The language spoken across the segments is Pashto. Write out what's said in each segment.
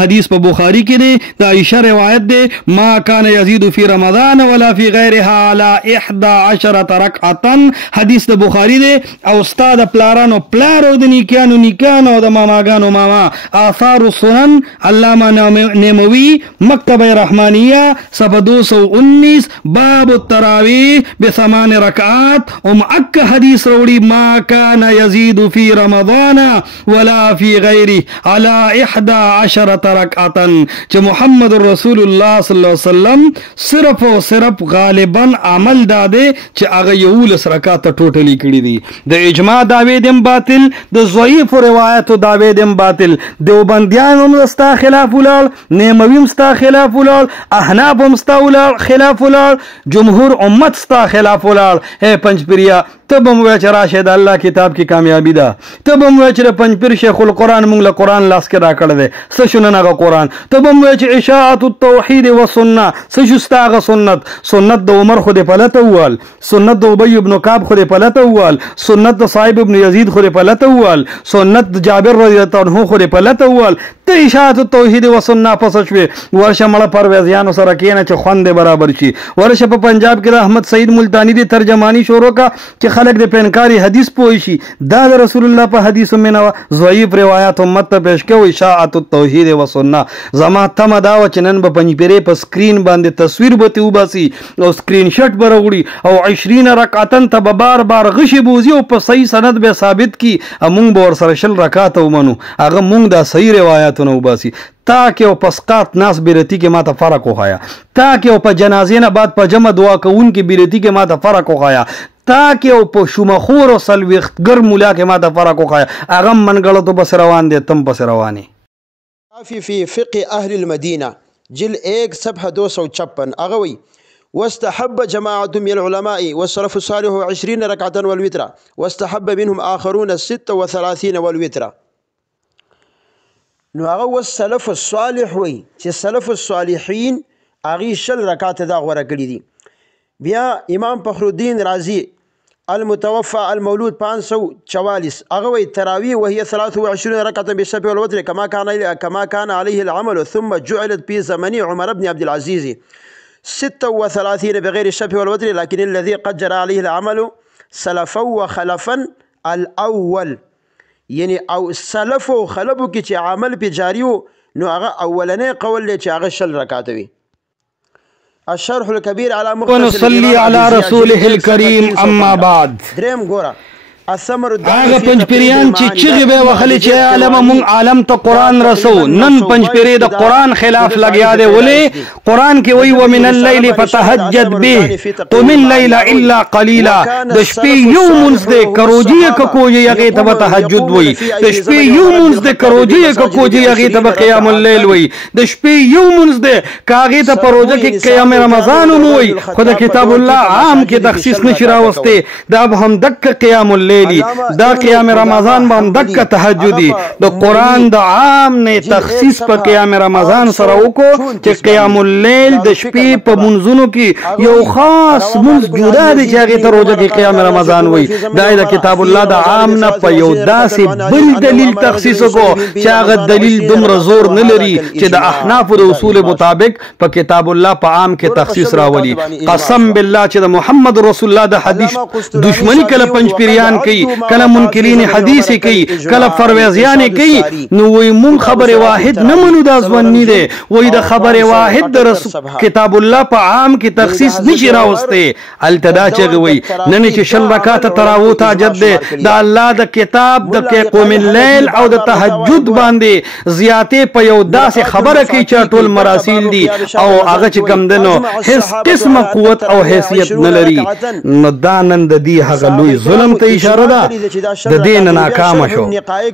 حدیث په بخاری کې دی د عائشہ روایت دی ما کان یزيد فی رمضان ولا فی غیرها على 11 رکعتا حدیث د بخاری دی او استاد پلارانو پلارو د نیکانو د ماماګانو ماما آثار السنن علامہ نیموی مکتبہ رحمانیہ صفحہ 219 باب التراویح ب8 رکعات اک حدیث روڑی ما کان یزید فی رمضان ولا فی غیره على 11 رکعتا چې محمد رسول الله صلی الله علیه وسلم صرف او صرف غالبا عمل داده چې هغه 11 رکعات ټوټلی کړی دي د اجماع دعوی دم باطل د ضعیف روایت دعوی دم باطل دیوبندیان هم ستا خلاف ولال نیموی هم ستا خلاف ولال احناف هم ستا خلاف ولال جمهور امت ستا خلاف ولال اے پنځپیریا تب هم وای چې راشه د الله کتاب کی کامیابی ده تب هم وای چې پنځپیر شیخ القرآن مونږ له قرآن لاس کې را کړی دی څه شو نه هغه قرآن تب هم وای چې اشاعت التوحید والسنه څه شو ستا هغه سنت د عمر خو دې پلته ووال سنت د ابی ابن کعب خو دې پلته ووال سنت د صاحب ابن یزید خو دې پلته ووال سنت د جابر رضی الله عنه خو دې پلته ووال ته اشاعت التوحید والسنه پس شوې ورشه مړه پرویزیانو سره کېنه چې خوند برابر شي ورشه په پنجاب کې د احمد سعید ملتانی دی ترجمانی شروع کا چې خلق د پینکاری حدیث پوي شي دا د رسول الله په حدیث منه ضعیف روایت امت ته پیش کوي اشاعت التوحید والسنه زما تم دا و چې نن به پنځپیرې په سکرین باندې تصویر به ته وباسي او سکرین شاټ به راوړي او 20 رکعتن ته بار بار غشي بوزي او په صحیح سند به ثابت کی مونږ به ورسره 10 رکعات ومنو هغه مونږ دا صحیح روایتونه وباسي تاکہ او پسقات ناس بیرتی کے ماتا فرق ہوخایا تاکہ او پا جنازین بعد پا جمع دعا کون کی بیرتی کے ماتا فرق ہوخایا تاکہ او پا شمخور و سلویخت گر مولا کے ماتا فرق ہوخایا اغم من گلتو بس روان دے تم بس روانی فی فقه اہل المدینہ جل 1 صفحہ 256 اغوی واستحب جماعة من العلماء والسلف الصالح 20 ركعة والوتر واستحب منهم آخرون 36 والوتر نو هغه والسلف الصالح وي چې سلف الصالحین هغې 20 رکعات دا غوره کړي دي بیا امام فخر الدین رازی المتوفى المولود 544 هغه وایي تراویح وهي 23 رکعة بالشفع والوتر كما كان عليه العمل ثم جعلت في زمن عمر بن عبد العزيز 36 بغير الشفع والوتر لكن الذي قد جرى عليه العمل سلفا وخلفا الاول یعنی او سلف او خلفو کې چې عمل په جاریو نو هغه اولنې قول دی چې هغه 10 رکعات وي الشرح الكبير على مختصر ونصلي على رسوله الكريم اما بعد دریم ګوره هغه پنځپیریان چې چغې به وهلې چې عالمه مونږ عالم ته قرآن رسو نن پنځپیرې د قرآن خلاف لګیا دی ولې قرآن کې وایي ومن الليل فتهجد به قم الليل الا قليلا د شپې یو مونځ دی کروجي ککوجي هغې ته به تهجد وایي د شپې یو مونځ دی کروجي ککوجي هغې ته به قیام اللیل وایي د شپې یو مونځ دی که هغې ته په روژه کې قیام رمضان هم وایي خو د کتاب الله عام کې تخصیص نشي راوستی دا به هم دکه قیام اللیل دا قیام رمضان با هم دک تهجدی د قرآن د عام نه تخصیص په قیام رمضان سره وکړو چې قیام اللیل د شپې په منځونو کې یو خاص منځ جدا دی چې هغې ته روژه کې قیام رمضان وایي دا د کتاب الله د عام نه په یو داسې بل دلیل تخصیص وکړو چې هغه دلیل دومره زور نه لري چې د احنافو د اصول مطابق په کتاب الله په عام کې تخصیص راولي قسم بالله چې د محمد رسول الله د حدیث دشمنی کله پنځپیریان کله منکرین حدیث کوي کله فرویزیان کوي نو وی مون خبر واحد نه منو دا ځواني دی وی د خبر واحد د کتاب الله په عام کې تخصیص نشي راوسته التدا چې وی نن چې 10 رکعات تراویح تهجد دی د الله د کتاب د قوم الليل او د تهجد باندې زیاتې په یو داسې خبره کوي چې ټول مراسیل دي او هغه چې کم دنو هیڅ قسمه قوت او حیثیت نه لري نو دا نن د دې هغه لوی ظلم ته اشاره د دین ناکام شو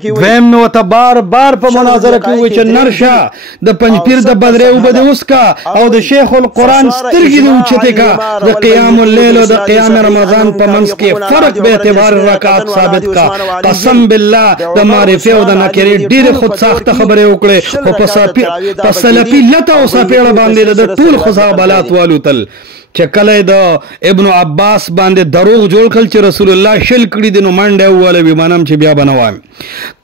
دویم نو ته بار بار په مناظره کې وي چې نرشه د پنځپیر د بدرې وبد وسکا او د شیخ القرآن سترګې د اوچته کا د قیام اللیل او د قیام رمضان په منځ کې فرق به اعتبار رکعات ثابت کا قسم بالله د معرفه او د نکرې ډېر خود ساخته خبره وکړي او په سلفي لته او سپېړه باندې د ټول خزابلات والو تل چې کله د ابن عباس باندې دروغ جوړ کړل چې رسول الله شل کړي دي نو منډه واله به منم چې بیا بنوایم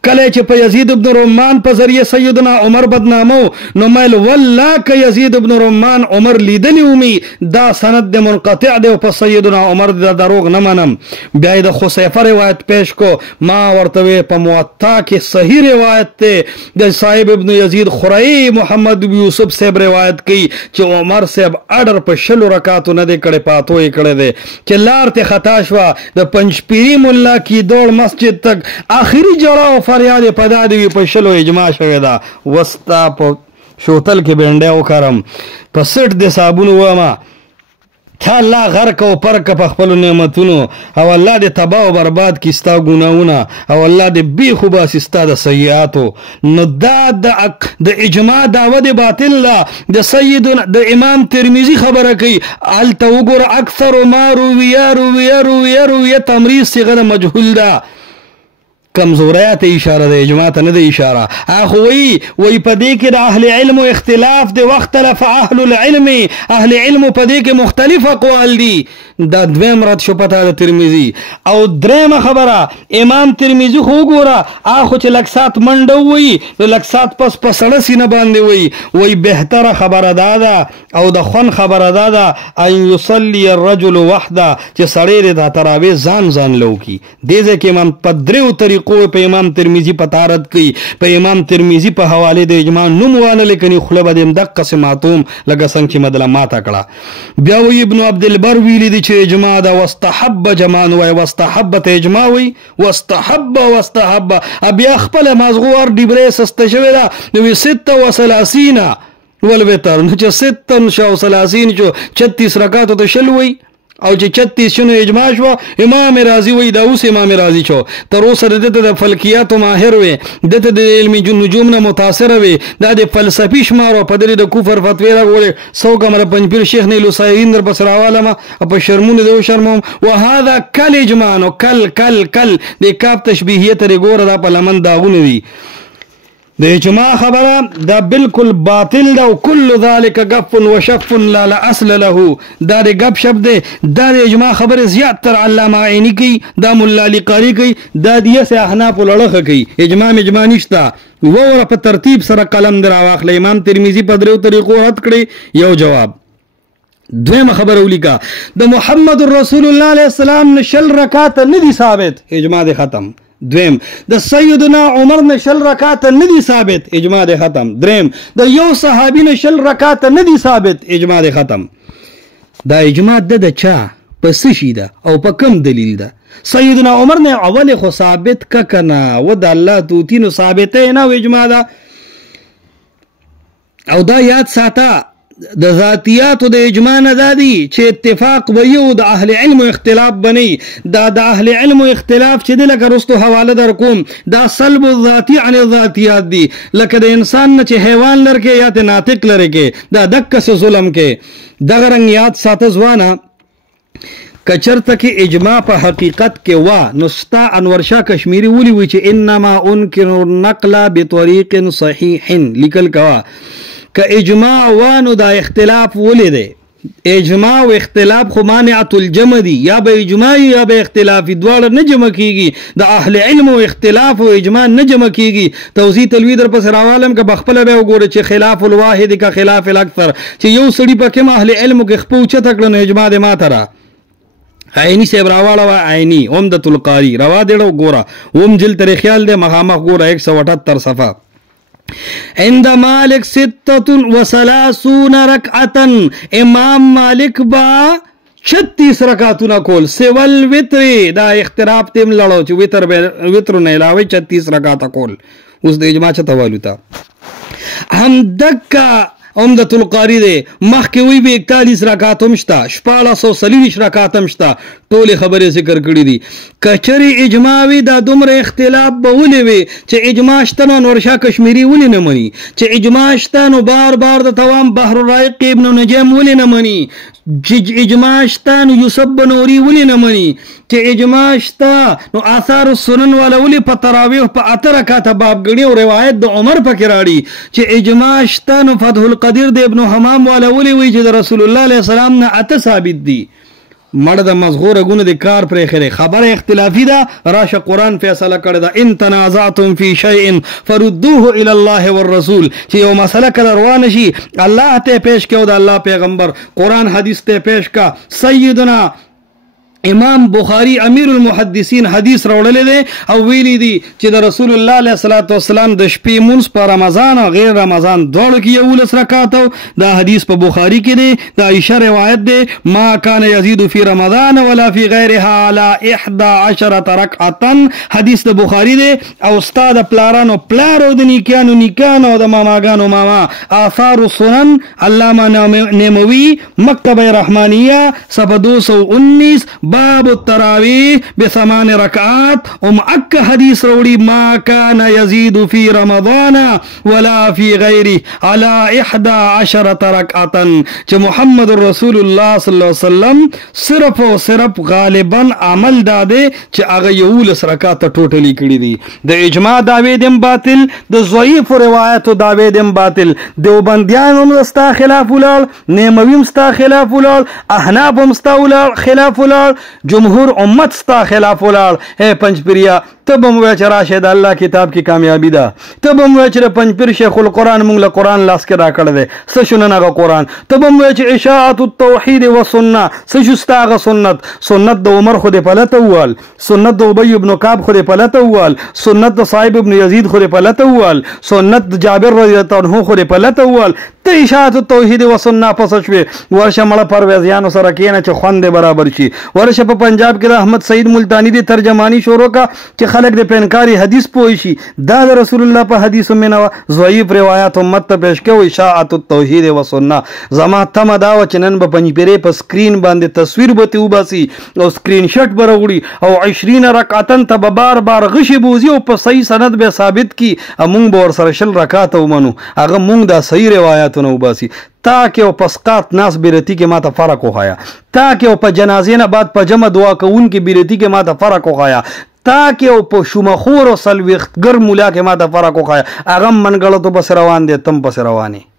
کله چې په یزید ابن رومان په ذریعه سیدنا عمر بدنامو نو مل والله که یزید ابن رومان عمر لیدلی ومي دا سند د منقطع دی او په سیدنا عمر د دروغ نه منم. بیا د خصیفه روایت پیش کو ما ورته په موطا کې صحیح روایت ته د صاحب ابن یزید خرئی محمد بن یوسف صاحب روایت کوي چې عمر صاحب اډر په شلو رکعاتو نه دی کړي پاتو یې کړي دی چې لار ته خطا شو د پنځپيري مولا کی دوړ مسجد تک اخري جړه فریاد پدا دی په شلو اجماع شوی دا وستا په شوتل کې بنډه وکړم په سټ د صابون وما تا الله غرق او پرک په خپل نعمتونو او الله دې تباہ او برباد کی ستا ګناونه او الله دې بی خوبه ستا د سیئاتو. نو دا د اجماع دعوه د باطل لا د سیدنا د امام ترمذی خبره کوي ال تو ګور اکثر ما رویه تمریض صيغه مجهول ده کمزوریات اشاره ده اجماع ته نه ده اشاره. اخو وی په دې کې د اهل علم اختلاف دی واختلف اهل العلم اهل علم په دې کې مختلف اقوال دي. دا دویم رد شو پتا د ترمذی او درېمه خبره امام ترمذی خو ګوره اخو چې لکسات منډه وی نو لکسات پس پسړه سینه باندې وی بهتره خبره ده او د خون خبره ده ان يصلي الرجل وحده چې سړی د تراوی ځان لوکي. دې ځکه امام په دریو طریقو په امام ترمذی په تارت کوي په امام ترمذی په حواله د اجماع نوم وانه لیکني خله بده د قسماتوم لکه څنګه چې مدله ماته کړه. بیا وی ابن عبد البر ویلی دی چې اجماع دا واستحب جماع وی واستحب اجماع وی واستحب بیا خپل مازغور ډیبره سست شوی دا نو 36 والوتر نو چې 36 جو 36 رکعات ته شل وی او چې 36 شنو اجماع شو امام رازی وی دا اوس امام رازی شو تر اوسه د فلکیات ماهر وي د علمي نجوم نه متاثر وي دا د فلسفي شمارو په دې د کفر فتوی راغولې سو کمر پنځپیر شیخ نه لوسایین در پس راواله په شرمونه دی شرموم وهذا کل اجماع نو کل د کاف تشبیهیه تر ګوره دا په لمن داغونه دي د اجماع خبره دا بالکل باطل ده او کل ذلك غف وشف لا اصل له دا د غب شپ ده دا د اجماع خبره زیات تر علامه عینی کی دا مولا علی قاری کی دا دیه سه احناف لړخه کی اجماع نشتا وره په ترتیب سره قلم دراواخل امام ترمذی په درو طریقو رد کړي یو جواب. دویمه خبره ولیکا د محمد رسول الله علیه السلام نشل رکعات نه دي ثابت اجماع ده ختم. دویم د سیدنا عمر نشل رکعات نه دي ثابت اجماع ده ختم. دریم د یو صحابي نشل رکعات نه دي ثابت اجماع ده ختم. دا اجماع د چا پس شي ده او په کوم دلیل ده؟ سیدنا عمر نه اول خو ثابت کنا و د الله توتینو ثابته نه اجماع ده او دا یاد ساته د ذاتیات د اجماع نه دادي چې اتفاق ویو د اهل علم اختلاف بني دا د اهل علم اختلاف چې د لکه رستو حواله در کوم دا سلب الذاتی عن الذاتیات دي لکه د انسان نه چې حیوان لرکه یا ته ناطق لرکه دا دک څه ظلم کې دغه رنګ یاد ساته ځوانه کچرته کې اجماع په حقیقت کې وا نستا انور شاه کشمیری ولی وی چې انما انکر النقل بطريق صحيح لیکل کوا که اجماع وانو دا اختلاف ولیده اجماع و اختلاف خو مانعت الجمع دی یا به اجماعی یا به اختلافی دواړه نه جمع کیږي د اهل علم و اختلاف و اجماع نه جمع کیږي. توضیح تلوی در پس راوالم که بخپل به وګوره چې خلاف الواحد کا خلاف الاکثر چې یو سړي پکې اهل علم کې خپل چته کړنه اجماع د ما ترا عینی صاحب راواله وا عینی عمدۃ القاری روا دیړو ګوره اوم جل تر خیال دې مخامخ ګوره 178 صفحه عند مالک 36 رکعتا امام مالک با 36 رکعتونه کول سیول وتر دا اختلاف تیم لړو چې وتر نه علاوه 36 رکعات کول اوس د اجماع چته والو تا هم دکا عمدۃ القاری دی مخکې وی به 41 رکعات هم شته 1440 رکعات هم شته ټول خبره ذکر کړی دي. کچری اجماع وی دا دومره اختلاف به ولې وي چې اجماع شته نور شاه کشمیری ولې نه مني چې اجماع شته نو بار د توام بحر الرائق ابن نجم ولې نه مني چې اجماع شته نو یوسف بنوري ولې نه مني چې اجماع شته نو آثار السنن ولا ولې په تراویح په 8 رکعات باب غني او روایت د عمر پکې راړي چې اجماع شته نو فتح القدیر د ابن حمام ولا ولې وی چې رسول الله علیه السلام نه اته ثابت دي مړه د مزغور غونه د کار پرې خره خبره اختلافي ده راشه قران فیصله کړی ده ان تنازعتم فی شیء فردوه الی الله والرسول چې یو مسله کله روانه شي الله ته پیش کړو د الله پیغمبر قران حدیث ته پیش کا سیدنا امام بخاری امیر المحدثین حدیث راوړل دي او ویلي دي چې د رسول الله علیه الصلاۃ والسلام د شپې مونږ په رمضان او غیر رمضان دواړو کې یو لس رکعات دا حدیث په بخاری کې دی د عائشه روایت دی ما کان یزيد فی رمضان ولا فی غیرها على 11 رکعه حدیث د بخاری دی او استاد پلارانو پلارو د نیکانو د ماماګانو ماما آثار السنن علامه نیموی مکتبه رحمانیه صفحه 219 باب التراویح ب8 رکعات اک حدیث روڑی ما کان یزید فی رمضان ولا فی غیره علی 11 رکعتا چې محمد رسول الله صلی الله علیه وسلم صرف او صرف غالبا عمل داده چې هغه یو لس رکعات ټوټلی کړی دي د اجماع دعوی دم باطل د ضعیف روایت دعوی دم باطل دیوبندیان هم ستا خلاف ولال نیمویم ستا خلاف ولال احناف هم ستا خلاف ولال جمهور امت ستا خلاف ولال اے پنځپریا تب هم وای چې راشه د الله کتاب کې کامیابی ده تب هم وای چې پنځپیر شیخ القرآن مونږ له قرآن لاس کې راکړی دی څه شو نن هغه قرآن تب هم وای چې اشاعت التوحید والسنه څه شو ستا هغه سنت د عمر خو دې پلته ووال سنت د ابی ابن کعب خو دې پلته ووال سنت د صاحب ابن یزید خو دې پلته ووال سنت د جابر رضی الله عنه خو دې پلته ووال ته اشاعت التوحید والسنه پس شوې ورشه مړه پرویزیانو سره کېنه چې خوند برابر شي ورشه په پنجاب کې د احمد سعید ملتانی دی ترجمانی شروع کا چې خلک د پینکاری حدیث پوي شي دا د رسول الله په حدیثو مینه ضعیف روایت امت ته پیش کوي اشاعت التوحید و سنت زما تم دا و چې نن به پنځپیرې په سکرین باندې تصویر به ته وباسي او سکرین شاټ به راوړي او 20 رکعتن ته بار بار غشي بوزي او په صحیح سند به ثابت کی مونږ به ورسره شل رکعات ومنو هغه مونږ دا صحیح روایتونه وباسي تاکہ او پسقات ناس بیرتی کے ماتا فرق ہوخایا تاکہ او پا جنازین بعد پا جمع دعا کون کی بیرتی کے ماتا فرق ہوخایا تاکہ او پا شمخور و سلویخت گر مولا کے ماتا فرق ہوخایا اغم من گلو تو بس روان دے تم بس روانی